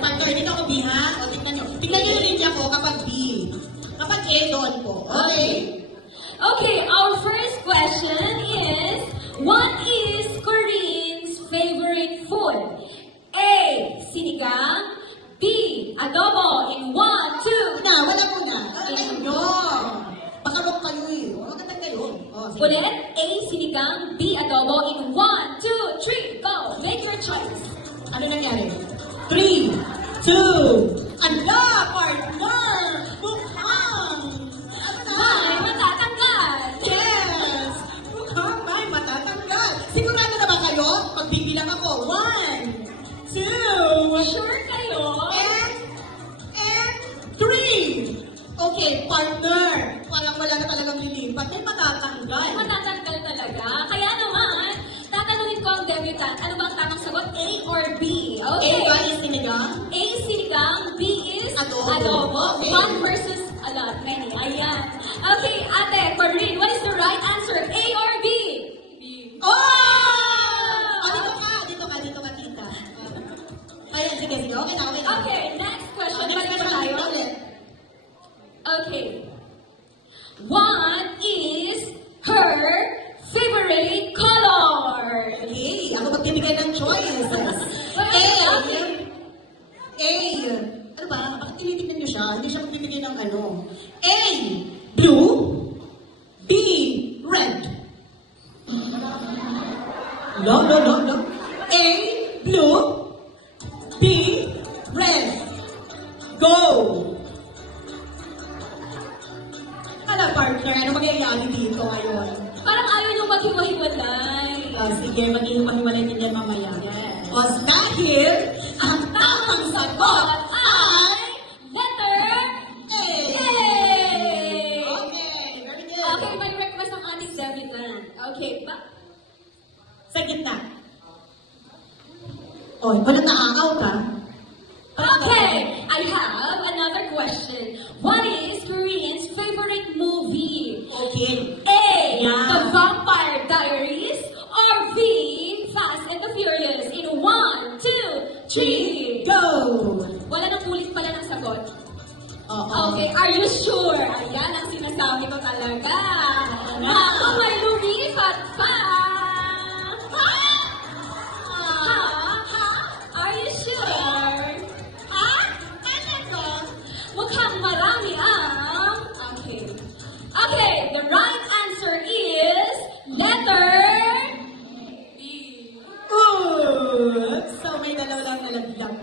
partner, hindi ako B, ha? O, tignan nyo. Tignan nyo yung linya ko kapag B. Kapag A, doon po. Okay? Okay, our first question is, what is Corinne's favorite food? A. Sinigang. B. Adobo. In 1, 2. Na, wala muna. Ayun nyo. Baka wag kayo eh. Maganda kayo. Ulit. A. Sinigang. B. Adobo. In 1, 2, 3. Go. Make your choice. Ano nangyari? 3, 2, anda, partner! Mukhang! May matatanggal. Yes! Mukhang may matatanggal. Sigurado na ba kayo? Pagbibilang ako. 1, 2, Sure kayo? and 3. Okay, partner. Walang wala na talagang lilipat. May matatanggal. Matatanggal talaga. Kaya naman, tatanungin ko ang debutant, ano ba ang tamang sagot? A or B? Okay. A ba is sinigang? A sinigang, B is Adobo. Okay. 1 versus a lot, many. Ayan. Okay, ate, Corinne, what is the right answer? A or B? B. Oh! Dito ka, tita. Ayan, sige. Okay na. Okay, next question. Next Balik pa question tayo. ulit. Okay. What is her favorite color? Okay, ako magbibigay ng choices. A. Ano ba? Bakit tinitignan niyo siya? Hindi siya magbibigay ng ano. A. Blue. B. Red. No. A. Blue. B. Red. Go! Ano, partner? Ano mangyayari dito ngayon? Parang ayaw nyo maghiwa-hiwalay. Sige, maghihiwa-hiwalay din yan mamaya. Yes. O, dahil ang tamang sagot ay Letter A. A. Okay, very good. Okay, may request ng ating debutant. Okay, Sa gitna. O, wala na-out ha? Okay, I have another question. What is Korean's favorite movie? Okay. A. Yeah. The Vampire Diaries or B. Fast and the Furious in 1, 2, 3. Go! Wala nang ulit pala ng sagot. Oo. Okay, are you sure? Ayan ang sinasabi ko talaga. Ako may lumipat pa. Are you sure? Talaga? Mukhang marami ang... Okay. Okay, the right answer is letter B. Ooh! So, may dalawa lang nalaglag.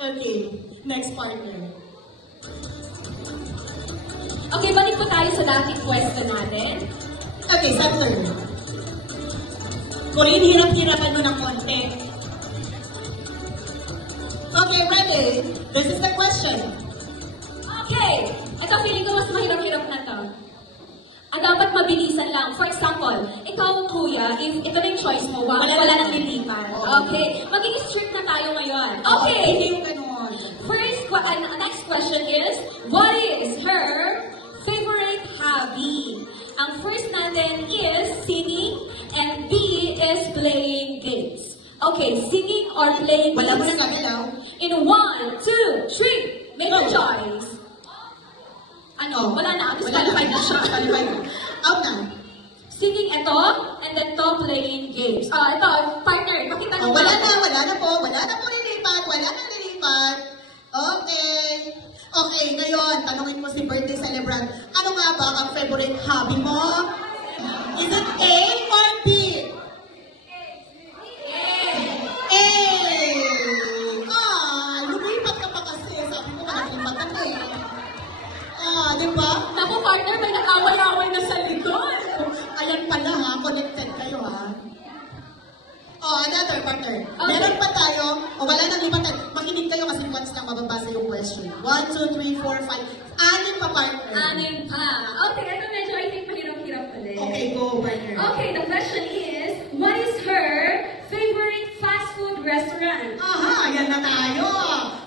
Okay, next partner. Okay, balik po tayo sa dating question natin. Okay, center. Corinne, hirap-hirapan mo ng konti. Okay, ready? This is the question. Okay, ito feeling ko mas mahirap-hirap na to. Dapat mabilisan lang. For example, ikaw kuya, if ito na yung choice mo, wala nang lilipan. Okay, maging strict na tayo ngayon. Okay, Hindi yung ganun. next question is, what is her favorite hobby? Ang first natin is singing and B is playing games. Okay, singing or playing Wala mo games? na kagalaw. In 1, 2, 3, make a choice. Ano? Wala na. Disqualified na siya. Out na. Singing ito, and then to playing games. Ito, partner, pakita Oh, nyo. wala na po. Wala na po lilipat. Okay. Okay, ngayon, tanungin mo si birthday celebrant, ano nga ba ang favorite hobby mo? Is it A or B? A! Lumipat ka pa kasi. Sabi ko, malilipat ka eh. Di ba? Naku, partner, may nag-away-away na sa likod. Ayan pala ha, connected kayo ha. Another partner. Okay. Meron pa tayo, wala nang lipatan. Makinig kayo kasi once lang mababasa yung question. 1, 2, 3, 4, 5. Anim pa partner. Anim pa. Okay, ito medyo I think mahirap-hirap ulit. Okay, go partner. Okay, the question is, what is her favorite fast food restaurant? Aha, yan na tayo.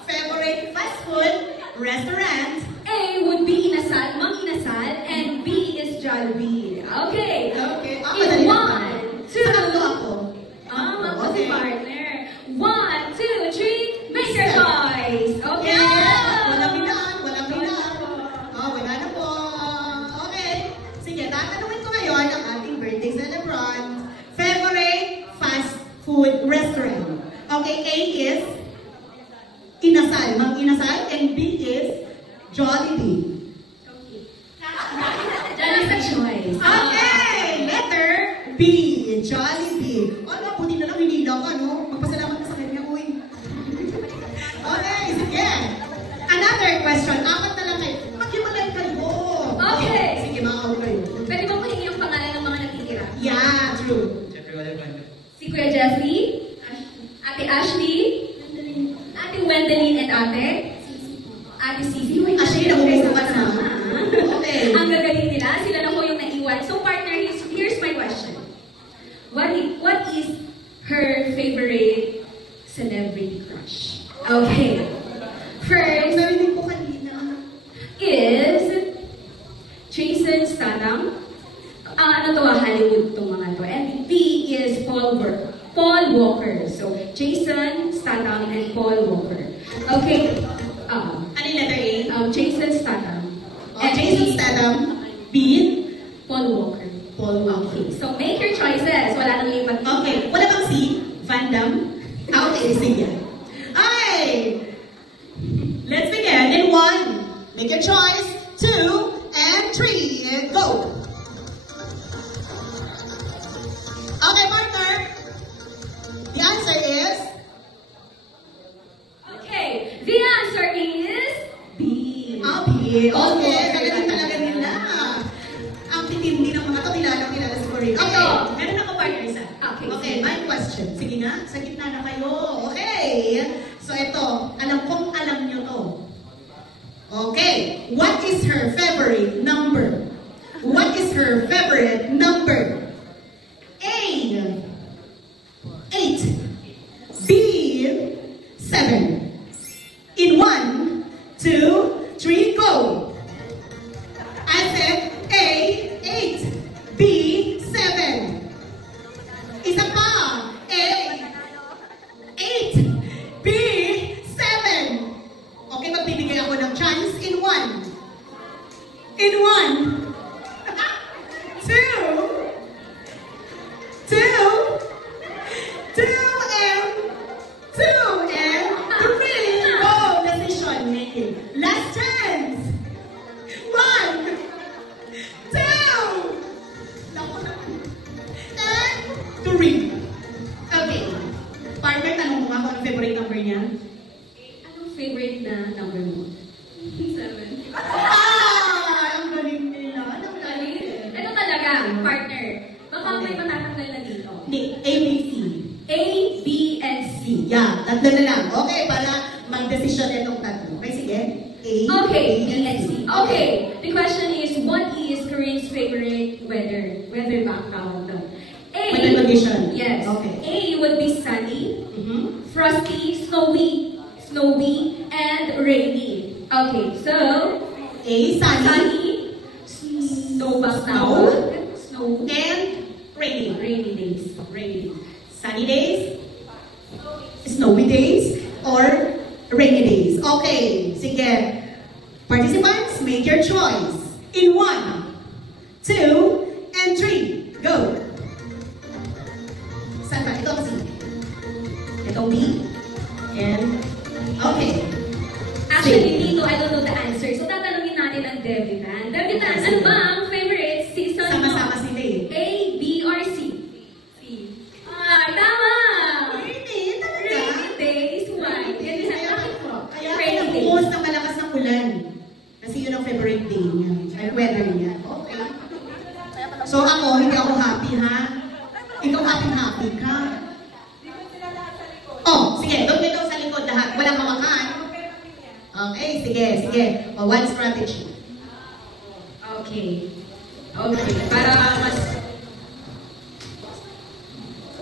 Favorite fast food restaurant. A would be Inasal, Mang Inasal, and B is Jollibee. Okay. Okay. In Madali lang. 1, 2, Pangatlo ako. Magpasi partner. 1, 2, 3, make your choice. Jollibee. That is a choice. Okay, letter B, Jollibee. Ano, buti na lang hinila ka, no? Magpasalamat ka sa kanya, uy. Okay, sige. Another question. Apat na lang kayo. Maghiwalay kayo. Okay. Sige, makakaw kayo. Pwede ba mahingi yung pangalan ng mga natitira? Yeah, true. Si Kuya Jeffrey, Ate Ashley, Ate Wendelin, and Ate Sisi. Wait, Ashley, nakukuha ka na. Okay. Ang gagaling nila, sila na po yung naiwan. So partner, here's my question. What is her favorite celebrity crush? Okay. First Narinig ko kanina. is Jason Statham. Ano to, Hollywood tong mga to. And B is Paul Walker. So, Jason Statham and Paul Walker. Okay. Ano yung letter A? Jason Statham. And Jason Statham. B. Paul Walker. Paul Walker. Okay. So, make your choices. Wala nang lipat. Okay. Wala bang C? Van Damme? Okay, sige. Okay. Let's begin in 1. Make your choice. 2 and 3. Go. Okay, partner. The answer is Okay. The answer is B. B. Okay, talagang talaga nila. Ang titindi ng mga to, kilala si Corinne. Okay, Ito. meron ako partner isa. Okay. Okay, my question. Sige nga, sa gitna na kayo. Okay. So ito, alam nyo to. Okay, what is her favorite number? What is her favorite number? A. 8. B. 7. In 1, 2, 3, go! I said A. 8. B. 7. Isa pa. A. 8. B. 7. Okay, magbibigay ako ng chance in 1. In 1. 2 and 3. Go! Decision making. Last chance. 1, 2, and 3. Okay. Partner, tanong mo nga kung ano favorite number niya. Anong favorite na number mo? 7. Ang galing nila. Ang galing. Ito talaga, partner. Baka may matatanggal na dito. Hindi, A, B, C. A, B, and C. Yeah, tatlo na lang. Okay, para mag-decision itong tatlo. Okay, sige. A, Okay, B, B, and C. Okay, the question is, what is Korean's favorite weather background? Weather condition. Yes. Okay. A would be sunny, Mhm. frosty, snowy, and rainy. Okay, so A, sunny, snow and rainy. rainy days. Rainy. Sunny days, snowy days, or rainy days. Okay, sige. Participants, make your choice. In 1, 2, and 3. Go. Saan ba? Ito ang C. Itong B. And, okay. Actually, dito, I don't know the answer. So, tatanungin natin ang debutant. Debutant, ano ba ang favorite season mo? Sama-sama sila eh. A, B, or C? C. Tama! Rainy, talaga. Rainy days, why? Kaya Rainy days. umuos ng malakas na ulan. Kasi yun ang favorite day niya. Ay, weather niya. Okay. So ako, hindi ako happy ha. Ikaw happy ka. Oh, sige. Doon dito sa likod lahat. Walang hawakan. Okay, sige. Oh, one strategy. Okay. Okay. Para mas...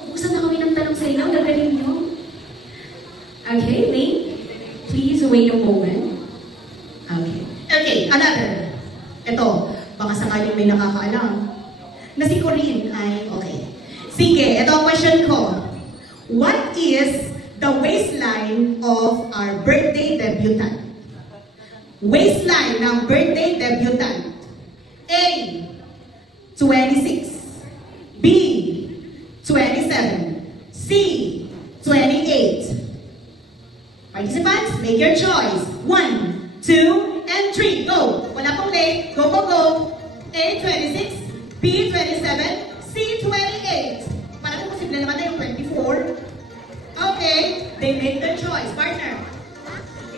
Ubusan na kami ng tanong sa inyo. Gagaling nyo. Okay, Lane. Please wait a moment. Okay, another. Ito, baka sakaling may nakakaalam. Na si Corinne ay, okay. Sige, ito ang question ko. What is the waistline of our birthday debutant? Waistline ng birthday debutant. A, 26. B, 27. C, 28. Participants, make your choice. 1, 2, and 3. Go! Wala pong late. Go, go, go. A, 26. B, 27. C, 28. Parang posible naman na yung 24. Okay. They make their choice. Partner.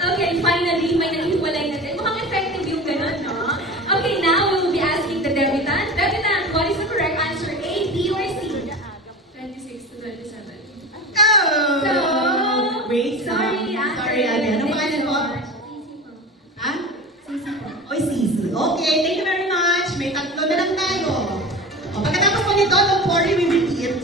Okay, finally, may naghiwalay na din. Mukhang effective yung ganun, no? Okay, now we will be asking the debutant. Debutant, what is the correct answer? A, B, or C? 26 to 27. Oh! So, wait. sorry, Sorry, Ate. Anong pangalan mo? Ha? Oy, Sisi. Okay, thank you very much. May tatlo na lang tayo. O, pagkatapos po nito, don't worry, we will eat.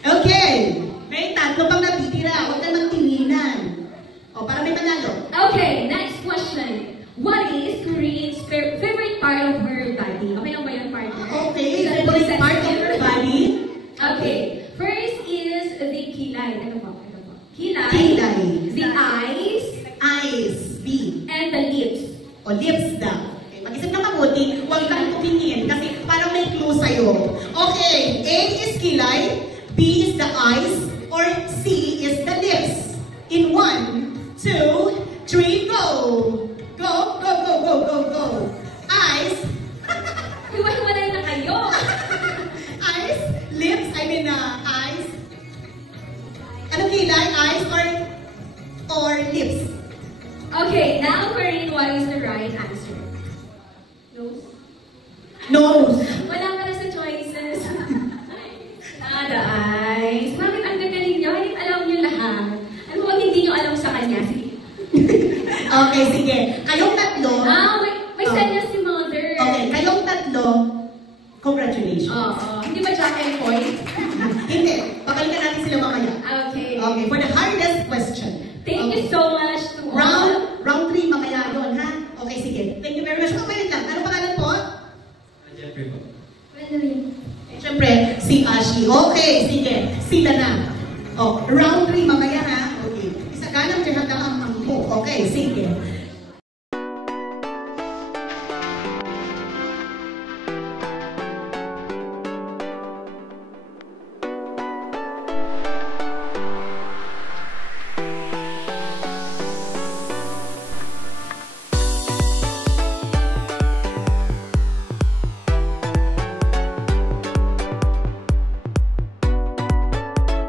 Okay. May tatlo pang natitira. Huwag ka magtinginan. O, para may manalo. Okay, next question. What is Corinne's favorite part of her body? Okay lang ba yung partner? Okay, favorite part of her body. Okay, first is the kilay. Ano ba? Kilay. Kilay. The eyes. Eyes. B. And the lips. O, lips daw. Okay, mag-isip na mabuti. Huwag kang tumingin kasi parang may clue sa'yo. Okay, A is kilay, B is the eyes, or C is the lips. In 1, 2, 3, go! Go, go, go, go, go, go. Eyes. Hiwa-hiwalay na kayo. Eyes, lips, eyes. Ano kilay? Eyes or lips? Okay, now Corinne, what is the right answer? Nose? Nose. Wala ka na sa choices. The eyes. Bakit ang gagaling nyo? Hindi alam nyo lahat. Ano kung hindi nyo alam sa kanya? Sige. Okay, sige. Kayong tatlo. May sanya si mother. Okay, kayong tatlo. Congratulations. Hindi ba Jack and Poy? Hindi. Pakalikan natin sila mamaya. Okay. Okay, for the hardest question. Thank you so much to all. Round 3 mamaya yun, ha? Okay, sige. Thank you very much. Wait lang. Ano pangalan po? Jeffrey po. Siyempre, si Ashi. Okay, sige. Sila na. Round 3 mamaya, ha? Okay. Isa ganang tihatang ang po. Okay, sige.